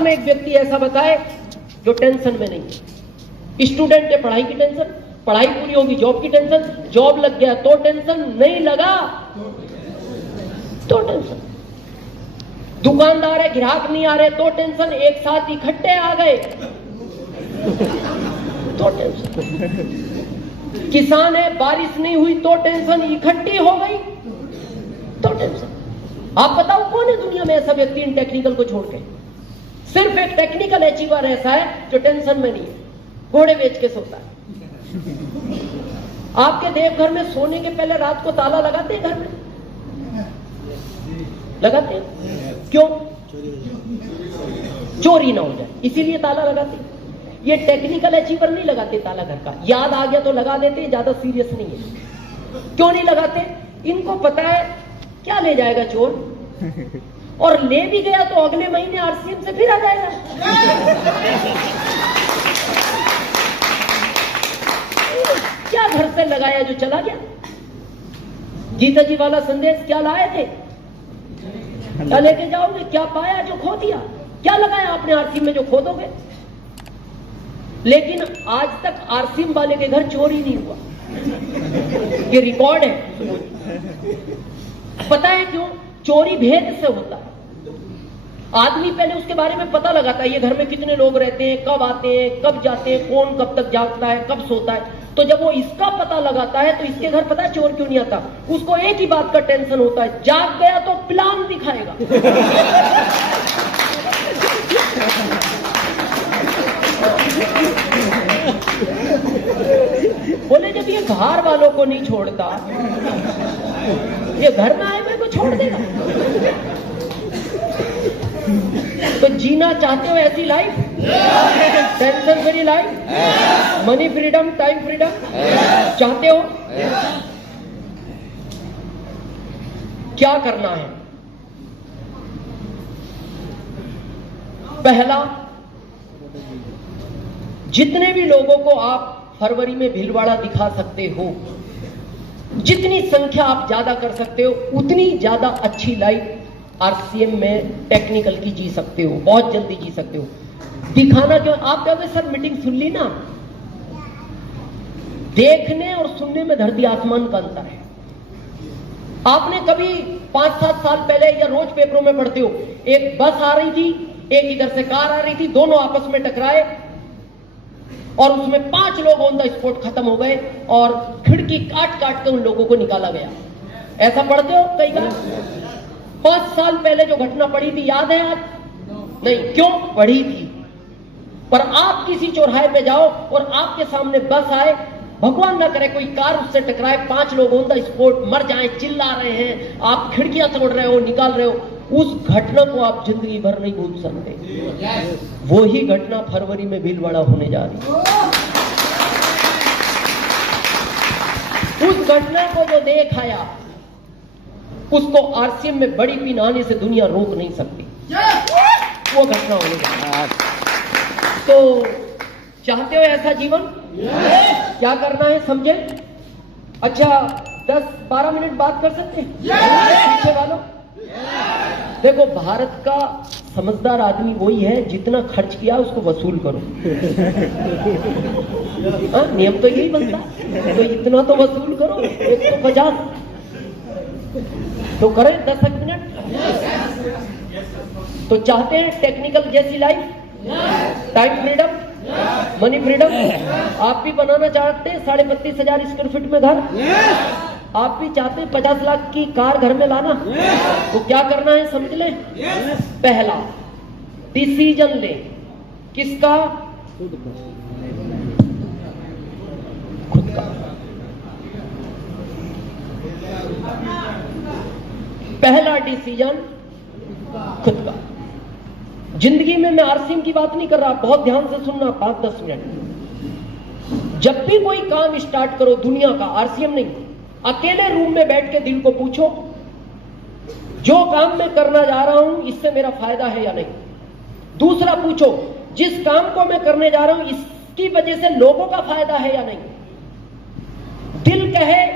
में एक व्यक्ति ऐसा बताए जो टेंशन में नहीं है। स्टूडेंट है, पढ़ाई की टेंशन, पढ़ाई पूरी होगी जॉब की टेंशन, जॉब लग गया तो टेंशन, नहीं लगा तो टेंशन। दुकानदार है, ग्राहक नहीं आ रहे तो टेंशन, एक साथ इकट्ठे आ गए तो टेंशन। किसान है, बारिश नहीं हुई तो टेंशन, इकट्ठी हो गई तो टेंशन। आप बताओ कौन है दुनिया में ऐसा व्यक्ति इन टेक्निकल को छोड़ के? सिर्फ एक टेक्निकल अचीवर ऐसा है जो टेंशन में नहीं है, घोड़े बेच के सोता है। आपके देवघर में सोने के पहले रात को ताला लगाते हैं? घर में लगाते हैं? क्यों? चोरी ना हो जाए, इसीलिए ताला लगाते हैं। ये टेक्निकल अचीवर नहीं लगाते ताला घर का, याद आ गया तो लगा देते हैं, ज्यादा सीरियस नहीं है। क्यों नहीं लगाते? इनको पता है क्या ले जाएगा चोर, और ले भी गया तो अगले महीने आरसीएम से फिर आ जाएगा। क्या घर से लगाया जो चला गया? गीता जी वाला संदेश क्या लाए थे? क्या लेके जाओगे? क्या पाया जो खो दिया? क्या लगाया आपने आरसीएम में जो खो दोगे? लेकिन आज तक आरसीएम वाले के घर चोरी नहीं हुआ, ये रिकॉर्ड है। पता है क्यों? चोरी भेद से होता है। आदमी पहले उसके बारे में पता लगाता है, ये घर में कितने लोग रहते हैं, कब आते हैं, कब जाते हैं, कौन कब तक जागता है, कब सोता है। तो जब वो इसका पता लगाता है तो इसके घर पता है चोर क्यों नहीं आता? उसको एक ही बात का टेंशन होता है, जाग गया तो प्लान दिखाएगा। बोले जब ये बाहर वालों को नहीं छोड़ता, ये घर में आए हुए को छोड़ देगा। तो जीना चाहते हो ऐसी life, tension free life, money freedom, time freedom चाहते हो? क्या करना है? पहला, जितने भी लोगों को आप फरवरी में भीलवाड़ा दिखा सकते हो, जितनी संख्या आप ज्यादा कर सकते हो, उतनी ज्यादा अच्छी लाइफ आरसीएम में टेक्निकल की जी सकते हो, बहुत जल्दी जी सकते हो। दिखाना क्यों? आप कहोगे सर मीटिंग सुन ली ना। देखने और सुनने में धरती आसमान का अंतर है। आपने कभी 5-7 साल पहले, या रोज पेपरों में पढ़ते हो, एक बस आ रही थी, एक इधर से कार आ रही थी, दोनों आपस में टकराए और उसमें 5 लोग ऑन द स्पॉट खत्म हो गए और खिड़की काट काट कर उन लोगों को निकाला गया। ऐसा पढ़ते हो कई बार? 5 साल पहले जो घटना पड़ी थी याद है आप? नहीं। क्यों पढ़ी थी? पर आप किसी चौराहे पे जाओ और आपके सामने बस आए, भगवान ना करे कोई कार उससे टकराए, 5 लोग ऑन द स्पॉट मर जाएं, चिल्ला रहे हैं, आप खिड़कियां तोड़ रहे हो, निकाल रहे हो, उस घटना को आप जिंदगी भर नहीं भूल सकते। वो ही घटना फरवरी में भीलवाड़ा होने जा रही है। उस घटना को जो देख आया, उसको आरसीएम में बड़ी पिन आने से दुनिया रोक नहीं सकती। वो घटना होने जा रही है। तो चाहते हो ऐसा जीवन? क्या करना है समझे? अच्छा 10-12 मिनट बात कर सकते हैं पीछे वालों? देखो, भारत का समझदार आदमी वही है जितना खर्च किया उसको वसूल करो। नियम तो यही बनता है, तो इतना तो वसूल करो, 150 तो करें 10 मिनट। तो चाहते हैं टेक्निकल जैसी life, time freedom, money freedom? आप भी बनाना चाहते हैं 32,500 स्क्वायर फीट में घर? आप भी चाहते हैं 50 लाख की कार घर में लाना? तो क्या करना है समझ लें। पहला, डिसीजन ले। किसका? खुद का। पहला डिसीजन खुद का। जिंदगी में मैं आरसीएम की बात नहीं कर रहा, बहुत ध्यान से सुनना, 5-10 मिनट। जब भी कोई काम स्टार्ट करो दुनिया का, आरसीएम नहीं, अकेले रूम में बैठ के दिल को पूछो, जो काम मैं करना जा रहा हूं इससे मेरा फायदा है या नहीं। दूसरा पूछो, जिस काम को मैं करने जा रहा हूं इसकी वजह से लोगों का फायदा है या नहीं। दिल कहे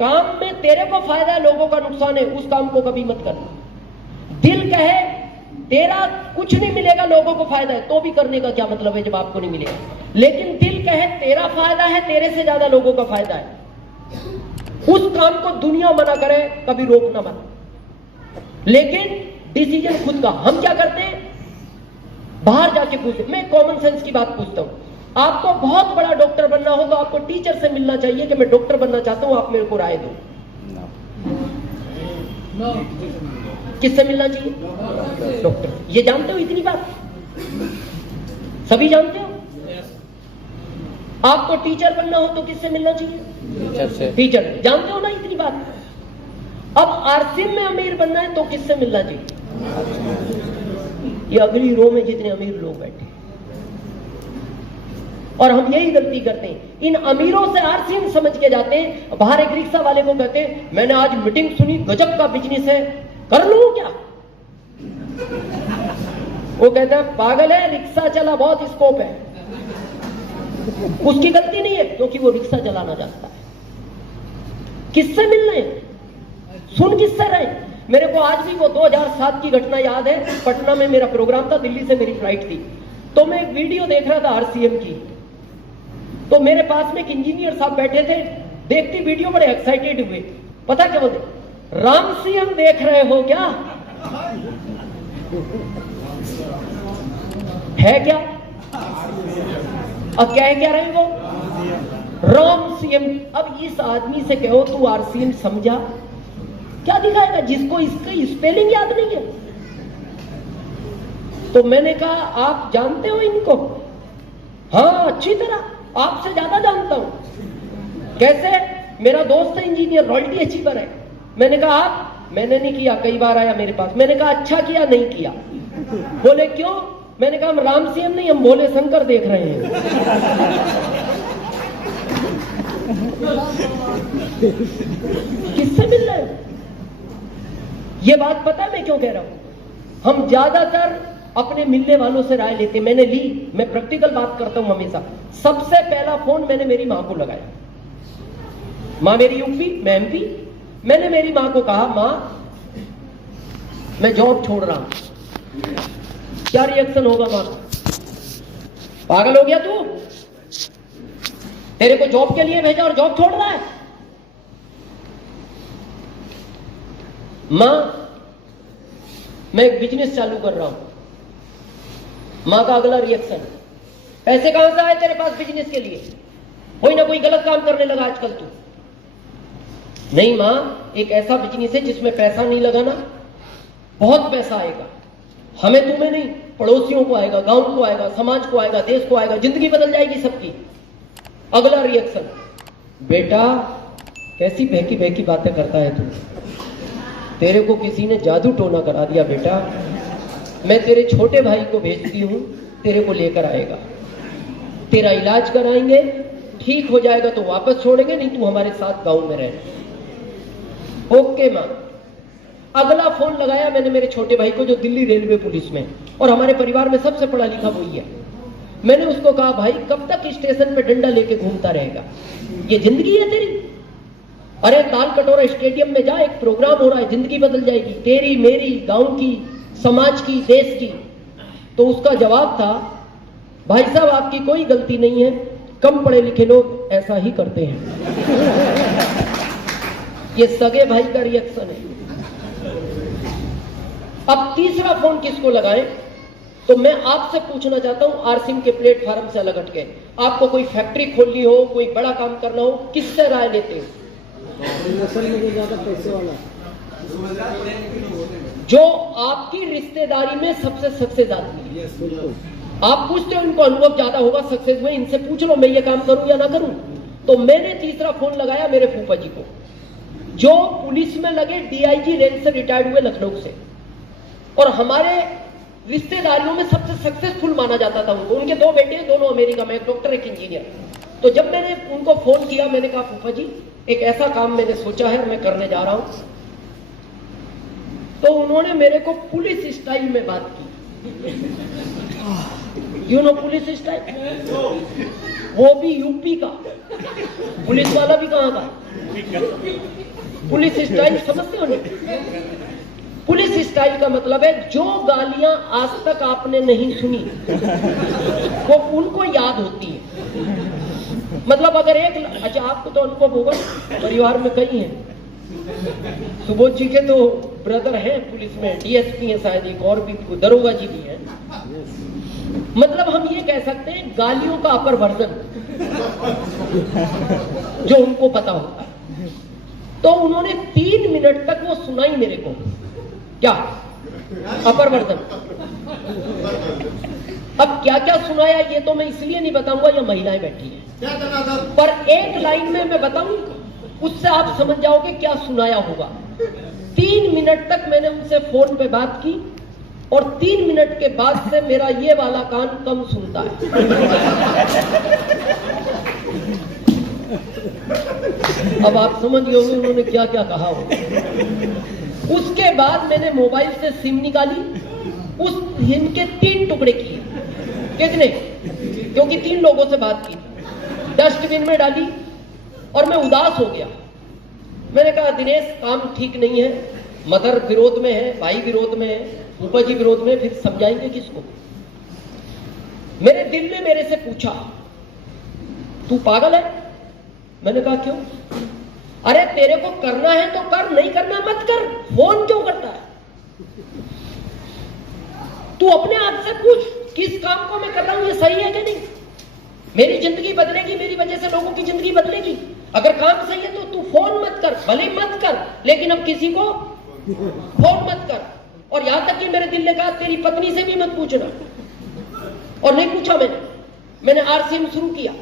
काम में तेरे को फायदा है, लोगों का नुकसान है, उस काम को कभी मत करना। दिल कहे तेरा कुछ नहीं मिलेगा, लोगों को फायदा है, तो भी करने का क्या मतलब है जब आपको नहीं मिलेगा। लेकिन दिल कहे तेरा फायदा है, तेरे से ज्यादा लोगों का फायदा है, उस काम को दुनिया मना करे, कभी रोकना मत, लेकिन डिसीजन खुद का। हम क्या करते हैं, बाहर जाके पूछते। मैं कॉमन सेंस की बात पूछता हूं, आपको बहुत बड़ा डॉक्टर बनना हो तो आपको टीचर से मिलना चाहिए कि मैं डॉक्टर बनना चाहता हूं, आप मेरे को राय दो। किससे मिलना चाहिए? डॉक्टर। ये जानते हो इतनी बात? सभी जानते हो? आपको टीचर बनना हो तो किससे मिलना चाहिए? टीचर। जानते हो ना इतनी बात? अब आरसीएम में अमीर बनना है तो किससे मिलना चाहिए? ये अगली रो में जितने अमीर लोग बैठे, और हम यही गलती करते हैं, इन अमीरों से आरसीएम समझ के जाते हैं। बाहर एक रिक्शा वाले को कहते हैं मैंने आज मीटिंग सुनी, गजब का बिजनेस है, कर लूं क्या? वो कहता है पागल है, रिक्शा चला बहुत स्कोप है। उसकी गलती नहीं है, क्योंकि वो रिक्शा चलाना जानता है। किससे मिलने, सुन किससे रहे? मेरे को आज भी वो 2007 की घटना याद है। पटना में मेरा प्रोग्राम था, दिल्ली से मेरी फ्लाइट थी, तो मैं एक वीडियो देख रहा था आरसीएम की। तो मेरे पास में एक इंजीनियर साहब बैठे थे, देखती वीडियो बड़े एक्साइटेड हुए। पता क्या बोलते, राम सीएम देख रहे हो क्या? है क्या? अब कह क्या रहे वो? राम सीएम। अब इस आदमी से कहो तू आरसीएम समझा, क्या दिखाएगा जिसको इसकी स्पेलिंग याद नहीं है? तो मैंने कहा आप जानते हो इनको? हाँ अच्छी तरह, आपसे ज्यादा जानता हूं। कैसे? मेरा दोस्त है इंजीनियर, रॉयल्टी अचीवर है। मैंने कहा आप? मैंने नहीं किया, कई बार आया मेरे पास। मैंने कहा अच्छा किया नहीं किया। बोले क्यों? मैंने कहा हम राम सीएम नहीं, हम भोले शंकर देख रहे हैं। किससे मिल रहे हो? ये बात पता है मैं क्यों कह रहा हूं? हम ज्यादातर अपने मिलने वालों से राय लेते। मैंने ली, मैं प्रैक्टिकल बात करता हूं हमेशा। सबसे पहला फोन मैंने मेरी मां को लगाया। मां मेरी यूपी, मैं एमपी। मैंने मेरी मां को कहा मां मैं जॉब छोड़ रहा हूं। क्या रिएक्शन होगा मां? पागल हो गया तू? तेरे को जॉब के लिए भेजा और जॉब छोड़ रहा है? मां मैं एक बिजनेस चालू कर रहा हूं। मां का अगला रिएक्शन, पैसे कहां से आए तेरे पास बिजनेस के लिए? कोई ना कोई गलत काम करने लगा आजकल तू। नहीं मां, एक ऐसा बिजनेस है जिसमें पैसा नहीं लगाना, बहुत पैसा आएगा। हमें तुम्हें नहीं, पड़ोसियों को आएगा, गांव को आएगा, समाज को आएगा, देश को आएगा, जिंदगी बदल जाएगी सबकी। अगला रिएक्शन, बेटा कैसी बहकी बहकी बातें करता है तू? तेरे को किसी ने जादू टोना करा दिया बेटा। मैं तेरे छोटे भाई को भेजती हूं, तेरे को लेकर आएगा, तेरा इलाज कराएंगे, ठीक हो जाएगा तो वापस छोड़ेंगे, नहीं तू हमारे साथ गांव में रहे। ओके मां। अगला फोन लगाया मैंने मेरे छोटे भाई को जो दिल्ली रेलवे पुलिस में, और हमारे परिवार में सबसे पढ़ा लिखा वही है। मैंने उसको कहा भाई कब तक स्टेशन पे डंडा लेके घूमता रहेगा? ये जिंदगी है तेरी? अरे ताल कटोरा स्टेडियम में जा, एक प्रोग्राम हो रहा है, जिंदगी बदल जाएगी तेरी, मेरी, गांव की, समाज की, देश की। तो उसका जवाब था भाई साहब आपकी कोई गलती नहीं है, कम पढ़े लिखे लोग ऐसा ही करते हैं। ये सगे भाई का रिएक्शन है। अब तीसरा फोन किसको लगाएं? तो मैं आपसे पूछना चाहता हूं, आरसीएम के प्लेटफॉर्म से अलग हटके, आपको कोई फैक्ट्री खोलनी हो, कोई बड़ा काम करना हो, किससे राय लेते हो? ज्यादा पैसे वाला जो आपकी रिश्तेदारी में सबसे सक्सेस आदमी है। आप पूछते हो इनको अनुभव ज्यादा होगा सक्सेस में, इनसे पूछ लो मैं ये काम करूं या ना करूं। तो मैंने तीसरा फोन लगाया मेरे फूफा जी को, जो पुलिस में लगे डीआईजी रैंक से रिटायर्ड हुए लखनऊ से, और हमारे रिश्तेदारियों में सबसे सक्सेसफुल माना जाता था उनको। उनके दो बेटे हैं, दोनों अमेरिका में, एक डॉक्टर एक इंजीनियर। तो जब मैंने उनको फोन किया, मैंने कहा फूफा जी एक ऐसा काम मैंने सोचा है, मैं करने जा रहा हूं। तो उन्होंने मेरे को पुलिस स्टाइल में बात की। यू नो पुलिस स्टाइल, वो भी यूपी का पुलिस वाला भी कहां का पुलिस स्टाइल, समझते हो नहीं? पुलिस स्टाइल का मतलब है जो गालियां आज तक आपने नहीं सुनी वो उनको याद होती है। मतलब अगर एक, अच्छा आपको तो अनुभव होगा, परिवार में कई हैं, सुबोध जी के तो ब्रदर हैं पुलिस में, डीएसपी हैं शायद, एक और भी दरोगा जी भी हैं। मतलब हम ये कह सकते हैं गालियों का अपर वर्जन जो उनको पता होता है। तो उन्होंने 3 मिनट तक वो सुनाई मेरे को, क्या अपर वर्जन। अब क्या क्या सुनाया ये तो मैं इसलिए नहीं बताऊंगा, ये महिलाएं बैठी हैं, पर एक लाइन में मैं बताऊं, उससे आप समझ जाओगे क्या सुनाया होगा। 3 मिनट तक मैंने उनसे फोन पे बात की और 3 मिनट के बाद से मेरा ये वाला कान कम सुनता है। अब आप समझ गए होंगे उन्होंने क्या क्या कहा हो। उसके बाद मैंने मोबाइल से सिम निकाली, उस सिम के 3 टुकड़े किए। कितने? क्योंकि 3 लोगों से बात की, डस्टबिन में डाली और मैं उदास हो गया। मैंने कहा दिनेश काम ठीक नहीं है, मदर विरोध में है, भाई विरोध में है, ऊपर जी विरोध में, फिर समझाएंगे किसको। मेरे दिल ने मेरे से पूछा तू पागल है? मैंने कहा क्यों? अरे तेरे को करना है तो कर, नहीं करना मत कर, फोन क्यों करता है? तू अपने आप से पूछ किस काम को मैं कर रहा हूं, ये सही है कि नहीं? मेरी जिंदगी बदलेगी, मेरी वजह से लोगों की जिंदगी बदलेगी। अगर काम सही है तो तू फोन मत कर, भले मत कर, लेकिन अब किसी को फोन मत कर। और यहां तक कि मेरे दिल ने कहा तेरी पत्नी से भी मत पूछना, और नहीं पूछा मैंने आरसीएम शुरू किया।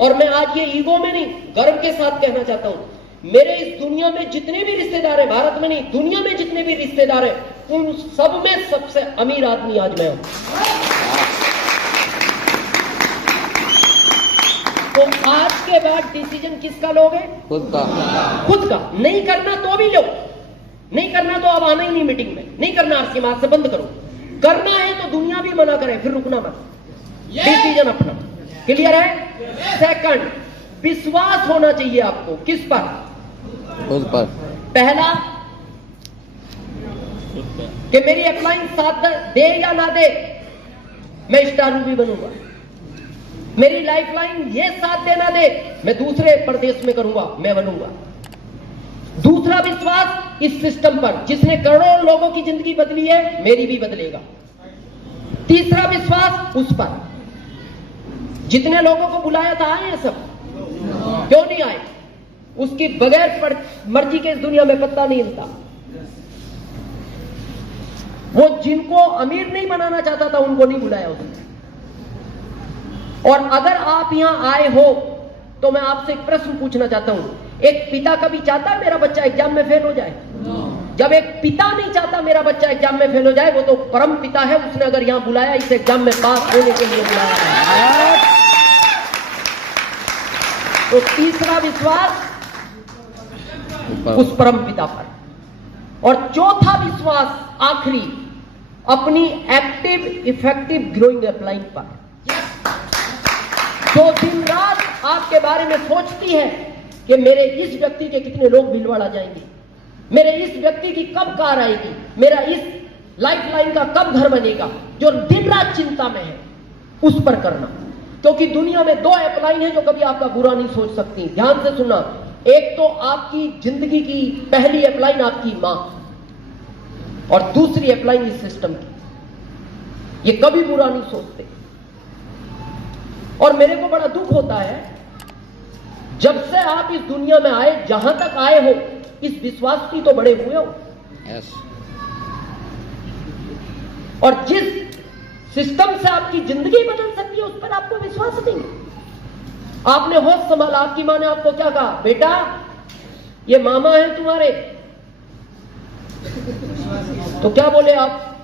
और मैं आज ये ईगो में नहीं, गर्व के साथ कहना चाहता हूं, मेरे इस दुनिया में जितने भी रिश्तेदार हैं, भारत में नहीं दुनिया में जितने भी रिश्तेदार हैं, उन सब में सबसे अमीर आदमी आज मैं हूं। तो आज के बाद डिसीजन किसका लोगे? खुद का। खुद का। नहीं करना तो भी लो, नहीं करना तो अब आना ही नहीं मीटिंग में, नहीं करना आरसीएम आज से बंद करो। करना है तो दुनिया भी मना करे, फिर रुकना मत, डिसीजन अपना। क्लियर है? सेकंड, विश्वास होना चाहिए आपको। किस पर? खुद पर। पहला कि मेरी अप्लायंस साथ दे या ना दे, मैं स्टार मूवी बनूंगा। मेरी लाइफलाइन ये साथ दे ना दे, मैं दूसरे प्रदेश में करूंगा, मैं बनूंगा। दूसरा विश्वास इस सिस्टम पर, जिसने करोड़ों लोगों की जिंदगी बदली है, मेरी भी बदलेगा। तीसरा विश्वास उस पर, जितने लोगों को बुलाया था आए सब, क्यों नहीं आए? उसकी बगैर मर्जी के इस दुनिया में पत्ता नहीं हिलता। वो जिनको अमीर नहीं बनाना चाहता था उनको नहीं बुलाया उसने। और अगर आप यहां आए हो तो मैं आपसे एक प्रश्न पूछना चाहता हूं, एक पिता कभी चाहता है मेरा बच्चा एग्जाम में फेल हो जाए? जब एक पिता नहीं चाहता मेरा बच्चा एग्जाम में फेल हो जाए, वो तो परम पिता है, उसने अगर यहां बुलाया, इस एग्जाम में पास होने के लिए बुलाया है। तो तीसरा विश्वास उस परम पिता पर। और चौथा विश्वास आखिरी, अपनी एक्टिव इफेक्टिव ग्रोइंग अपलाइन पर, जो दिन रात आपके बारे में सोचती है कि मेरे इस व्यक्ति के कितने लोग भिलवाड़ा जाएंगे, मेरे इस व्यक्ति की कब कार आएगी, मेरा इस लाइफलाइन का कब घर बनेगा, जो दिन रात चिंता में है, उस पर करना। क्योंकि दुनिया में 2 अपलाइन है जो कभी आपका बुरा नहीं सोच सकती। ध्यान से सुनना, एक तो आपकी जिंदगी की पहली अपलाइन आपकी मां, और दूसरी अपलाइन इस सिस्टम की। ये कभी बुरा नहीं सोचते। और मेरे को बड़ा दुख होता है, जब से आप इस दुनिया में आए, जहां तक आए हो, इस विश्वास की तो बड़े हुए हो। yes. और जिस सिस्टम से आपकी जिंदगी बदल सकती है, उस पर आपको विश्वास नहीं। आपने होश संभाला, आपकी मां ने आपको क्या कहा? बेटा ये मामा है तुम्हारे। तो क्या बोले आप?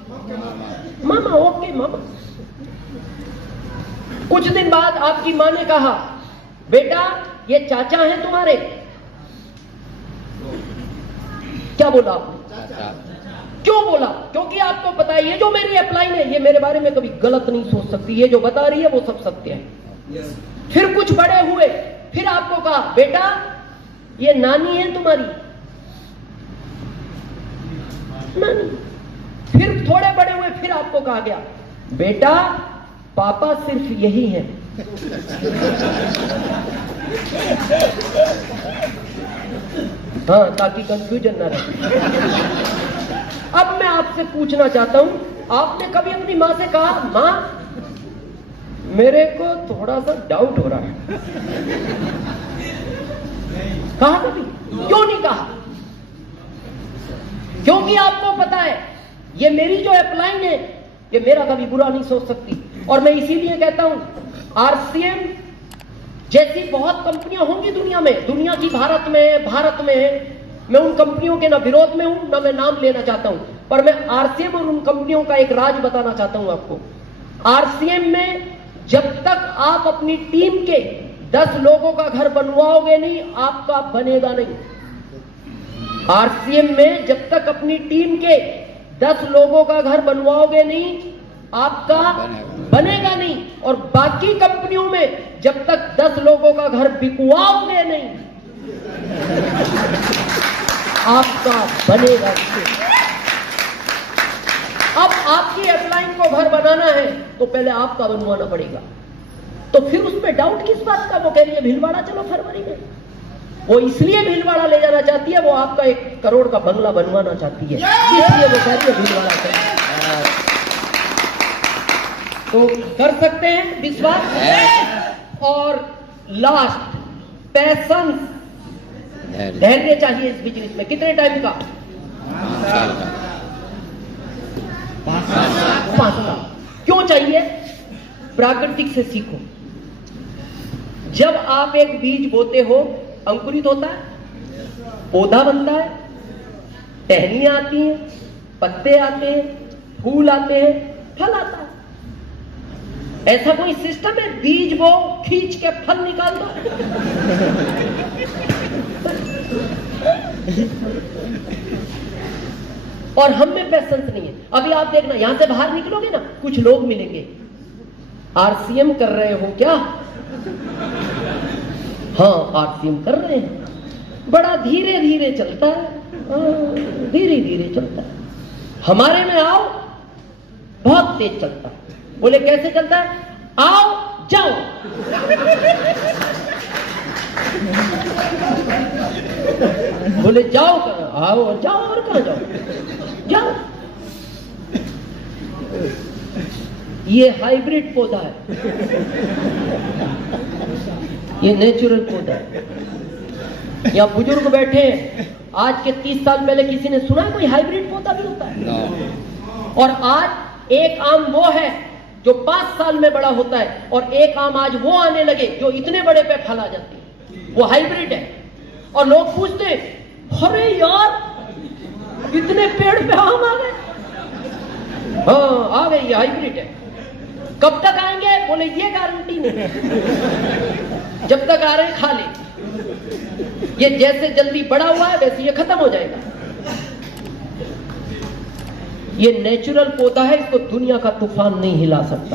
मामा। ओके मामा। कुछ दिन बाद आपकी मां ने कहा, बेटा ये चाचा हैं तुम्हारे। क्या बोला आपने? क्यों बोला? क्योंकि आपको पता है ये जो मेरी अपलाइन है, ये मेरे बारे में कभी गलत नहीं सोच सकती, ये जो बता रही है वो सब सत्य है। फिर कुछ बड़े हुए, फिर आपको कहा, बेटा ये नानी है तुम्हारी। सुना नहीं। फिर थोड़े बड़े हुए, फिर आपको कहा गया बेटा पापा सिर्फ यही है। हाँ, ताकि कंफ्यूजन ना रहे। अब मैं आपसे पूछना चाहता हूं, आपने कभी अपनी मां से कहा मां मेरे को थोड़ा सा डाउट हो रहा है? कहा कभी? क्यों नहीं कहा? क्योंकि आपको पता है ये मेरी जो अपलाइन है ये मेरा कभी बुरा नहीं सोच सकती। और मैं इसीलिए कहता हूं आरसीएम जैसी बहुत कंपनियां होंगी दुनिया में, दुनिया की भारत में है। मैं उन कंपनियों के ना विरोध में हूं ना मैं नाम लेना चाहता हूं, पर मैं आरसीएम और उन कंपनियों का एक राज बताना चाहता हूं आपको। आरसीएम में जब तक आप अपनी टीम के 10 लोगों का घर बनवाओगे नहीं, आपका बनेगा नहीं। आरसीएम में जब तक अपनी टीम के 10 लोगों का घर बनवाओगे नहीं, आपका बनेगा नहीं। और बाकी कंपनियों में जब तक 10 लोगों का घर बिकवाओगे नहीं, आपका बनेगा। अब आपकी अपलाइन को घर बनाना है तो पहले आपका बनवाना पड़ेगा। तो फिर उसमें डाउट किस बात का? वो कह रही है भीलवाड़ा चलो फरवरी में। वो इसलिए भीलवाड़ा ले जाना चाहती है, वो आपका 1 करोड़ का बंगला बनवाना चाहती है, इसलिए वो कह रही है भीलवाड़ा चलो। तो कर सकते हैं विश्वास। और लास्ट, पैशंस, धैर्य चाहिए इस बिजनेस में। कितने टाइम का? 5 साल। क्यों चाहिए? प्राकृतिक से सीखो। जब आप एक बीज बोते हो, अंकुरित होता है, पौधा बनता है, टहनियां आती हैं, पत्ते आते हैं, फूल आते हैं, फल आता है। ऐसा कोई सिस्टम है बीज बो खींच के फल निकाल दो? और हम में पैशंस नहीं है। अभी आप देखना, यहां से बाहर निकलोगे ना, कुछ लोग मिलेंगे, आरसीएम कर रहे हो क्या? हाँ, आरसीएम कर रहे हैं। बड़ा धीरे धीरे चलता है, धीरे धीरे चलता है। हमारे में आओ, बहुत तेज चलता है। बोले कैसे चलता है? आओ जाओ। बोले जाओ, आओ जाओ, और कहां जाओ? जाओ। ये हाइब्रिड पौधा है, ये नेचुरल पौधा है। यहाँ बुजुर्ग बैठे हैं, आज के 30 साल पहले किसी ने सुना है कोई हाइब्रिड पौधा भी होता है? और आज एक आम वो है जो 5 साल में बड़ा होता है, और एक आम आज वो आने लगे जो इतने बड़े पे फल आ जाते हैं, वो हाइब्रिड है। और लोग पूछते हैं अरे यार इतने पेड़ पे आम आ गए? हाँ आ गए, ये हाइब्रिड है। कब तक आएंगे? बोले ये गारंटी नहीं है, जब तक आ रहे खा ले। ये जैसे जल्दी बड़ा हुआ है वैसे ये खत्म हो जाएगा। ये नेचुरल पौधा है, इसको दुनिया का तूफान नहीं हिला सकता।